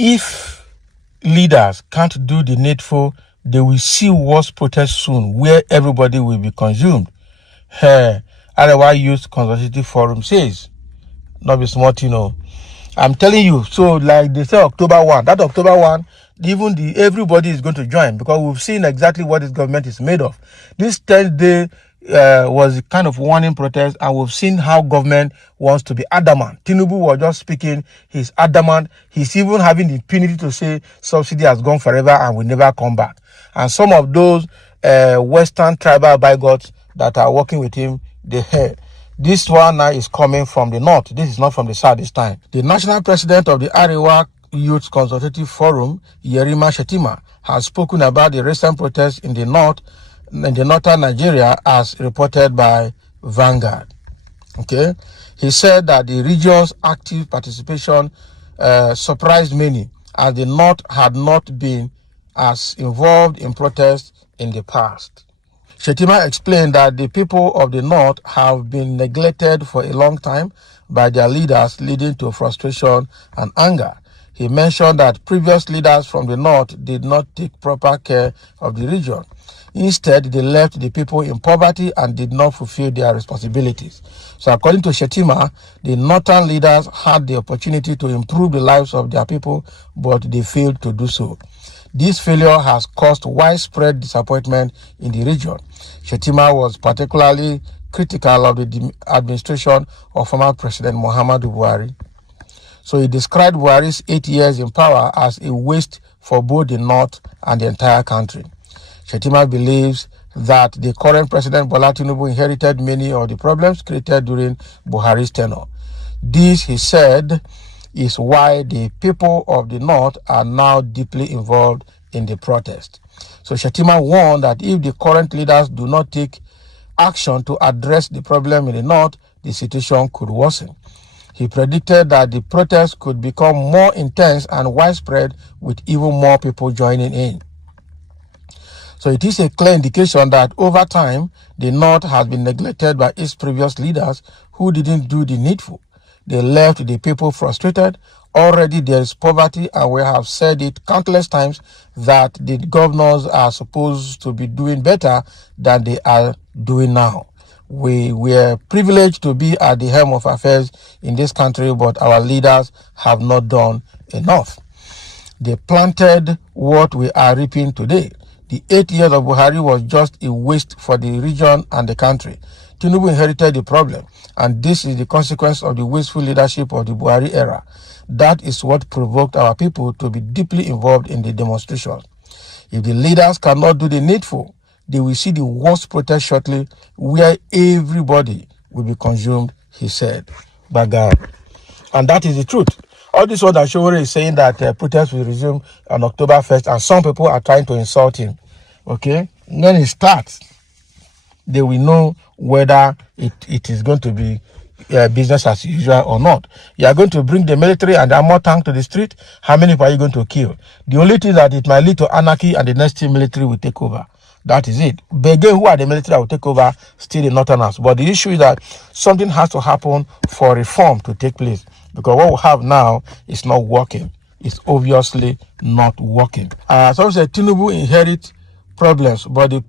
if leaders can't do the needful, they will see worse protests soon, where everybody will be consumed. Otherwise, Youth Consultative Forum says, not be smart, I'm telling you. So, like they say, October 1, that October 1, everybody is going to join, because we've seen exactly what this government is made of. This 10th day was a kind of warning protest, and we've seen how government wants to be adamant. Tinubu was just speaking, he's adamant. He's even having the impunity to say subsidy has gone forever and will never come back. And some of those Western tribal bigots that are working with him, they heard. This one now is coming from the north. This is not from the south this time. The national president of the Arewa Youth Consultative Forum, Shettima, has spoken about the recent protests in the northern Nigeria, as reported by Vanguard. Okay, he said that the region's active participation surprised many, as the north had not been as involved in protests in the past. Shettima explained that the people of the north have been neglected for a long time by their leaders, leading to frustration and anger. He mentioned that previous leaders from the north did not take proper care of the region. Instead, they left the people in poverty and did not fulfill their responsibilities. So according to Shettima, the northern leaders had the opportunity to improve the lives of their people, but they failed to do so. This failure has caused widespread disappointment in the region. Shettima was particularly critical of the administration of former President Muhammadu Buhari. So he described Buhari's 8 years in power as a waste for both the north and the entire country. Shettima believes that the current President Bola Tinubu inherited many of the problems created during Buhari's tenure. This, he said, is why the people of the north are now deeply involved in the protest. So Shettima warned that if the current leaders do not take action to address the problem in the north, the situation could worsen. He predicted that the protest could become more intense and widespread, with even more people joining in. So it is a clear indication that over time, the north has been neglected by its previous leaders who didn't do the needful. They left the people frustrated. Already there is poverty, and we have said it countless times that the governors are supposed to be doing better than they are doing now. We were privileged to be at the helm of affairs in this country, but our leaders have not done enough. They planted what we are reaping today. The 8 years of Buhari was just a waste for the region and the country. Tinubu inherited the problem, and this is the consequence of the wasteful leadership of the Buhari era. That is what provoked our people to be deeply involved in the demonstrations. If the leaders cannot do the needful, they will see the worst protest shortly, where everybody will be consumed, he said. By God. And that is the truth. All this what Ashore is saying, that protests will resume on October 1st, and some people are trying to insult him. Okay? When it starts, they will know whether it is going to be business as usual or not. You are going to bring the military and the armor tank to the street. How many people are you going to kill? The only thing is that it might lead to anarchy, and the next team military will take over. That is it. But again, who are the military that will take over? Still the northerners. But the issue is that something has to happen for reform to take place, because what we have now is not working. It's obviously not working. Some say Tinubu inherit problems, but he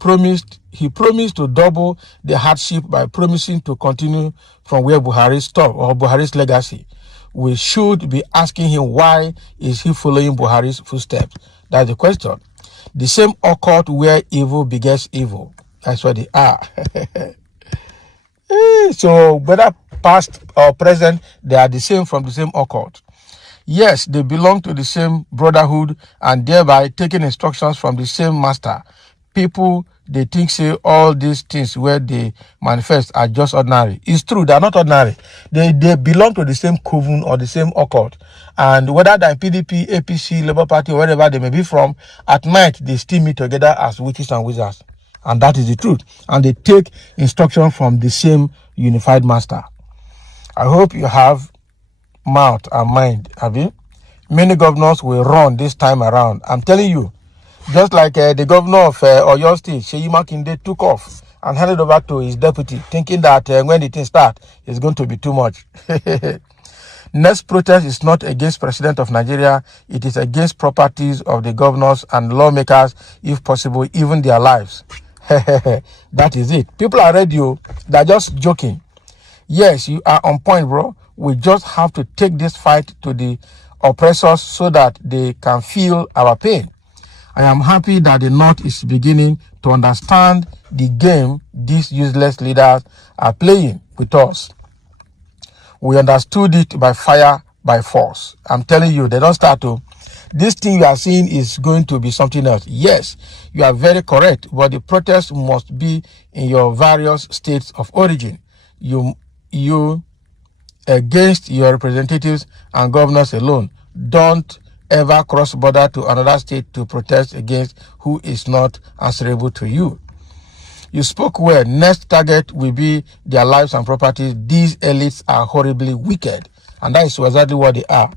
promised to double the hardship by promising to continue from where Buhari stopped, or Buhari's legacy. We should be asking him, why is he following Buhari's footsteps? That's the question. The same occult where evil begets evil. That's what they are. So whether past or present, they are the same from the same occult. Yes, they belong to the same brotherhood, and thereby taking instructions from the same master. People, they think, say all these things where they manifest are just ordinary. It's true, they are not ordinary. They belong to the same coven or the same occult. And whether they're PDP, APC, Labour Party, or wherever they may be from, at night they still meet together as witches and wizards. And that is the truth. And they take instruction from the same unified master. I hope you have mouth and mind, have you? Many governors will run this time around. I'm telling you, just like the governor of Oyo State, Seyi Makinde, took off and handed over to his deputy, thinking that when the thing starts, it's going to be too much. Next protest is not against President of Nigeria. It is against properties of the governors and lawmakers, if possible, even their lives. That is it. People are ready. They're just joking. Yes, you are on point, bro. We just have to take this fight to the oppressors so that they can feel our pain. I am happy that the North is beginning to understand the game these useless leaders are playing with us. We understood it by fire, by force. I'm telling you, they don't start to. This thing you are seeing is going to be something else. Yes, you are very correct, but the protest must be in your various states of origin. You against your representatives and governors alone. Don't ever cross border to another state to protest against who is not answerable to you. You spoke well. Next target will be their lives and properties. These elites are horribly wicked. And that is exactly what they are.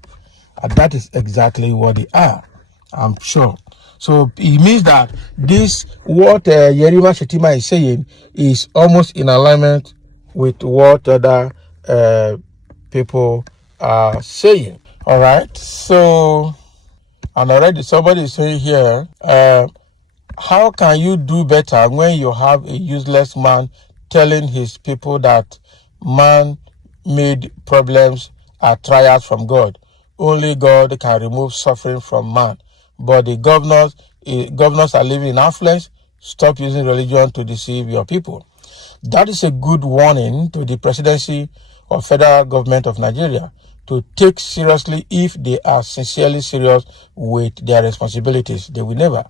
And that is exactly what they are. I'm sure. So it means that this, what Shettima is saying, is almost in alignment with what other people are saying. All right. So, and already somebody is saying here, how can you do better when you have a useless man telling his people that man-made problems are trials from God? Only God can remove suffering from man. But the governors are living in affluence. Stop using religion to deceive your people. That is a good warning to the presidency or federal government of Nigeria to take seriously if they are sincerely serious with their responsibilities. They will never.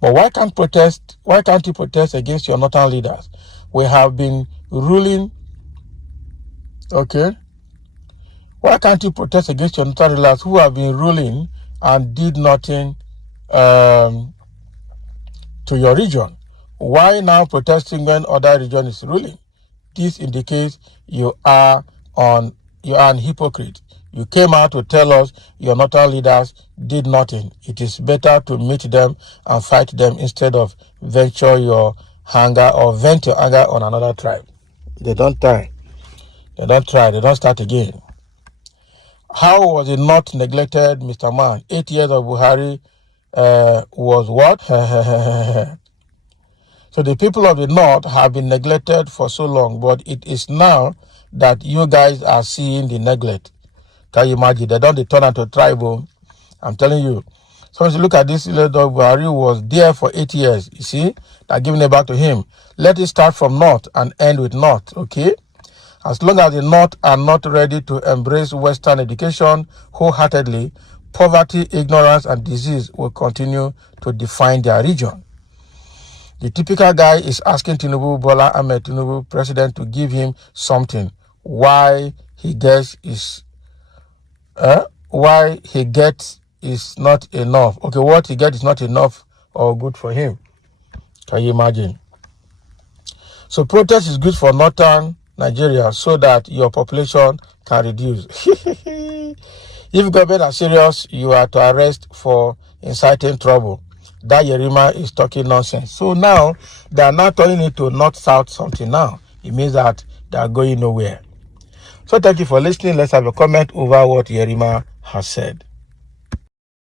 But why can't you protest against your northern leaders? We have been ruling. Okay. Why can't you protest against your northern leaders who have been ruling and did nothing to your region? Why now protesting when other region is ruling? This indicates you are an hypocrite. You came out to tell us your northern leaders did nothing. It is better to meet them and fight them instead of vent your anger on another tribe. They don't try. They don't try. They don't start again. How was it not neglected, Mr. Man? 8 years of Buhari was what? So the people of the North have been neglected for so long, but it is now that you guys are seeing the neglect. Can you imagine? They don't turn into tribal. I'm telling you. So if you look at this little dog, Buhari was there for 8 years. You see? They're giving it back to him. Let it start from North and end with North, okay? As long as the North are not ready to embrace Western education wholeheartedly, poverty, ignorance, and disease will continue to define their region. The typical guy is asking Bola Ahmed Tinubu, president, to give him something. Why he gets is not enough. Okay, what he gets is not enough or good for him. Can you imagine? So protest is good for northern Nigeria so that your population can reduce. If government are serious, you are to arrest for inciting trouble. That Yerima is talking nonsense. So now they are now turning it to north-south something now. It means that they are going nowhere. So thank you for listening. Let's have a comment over what Yerima has said.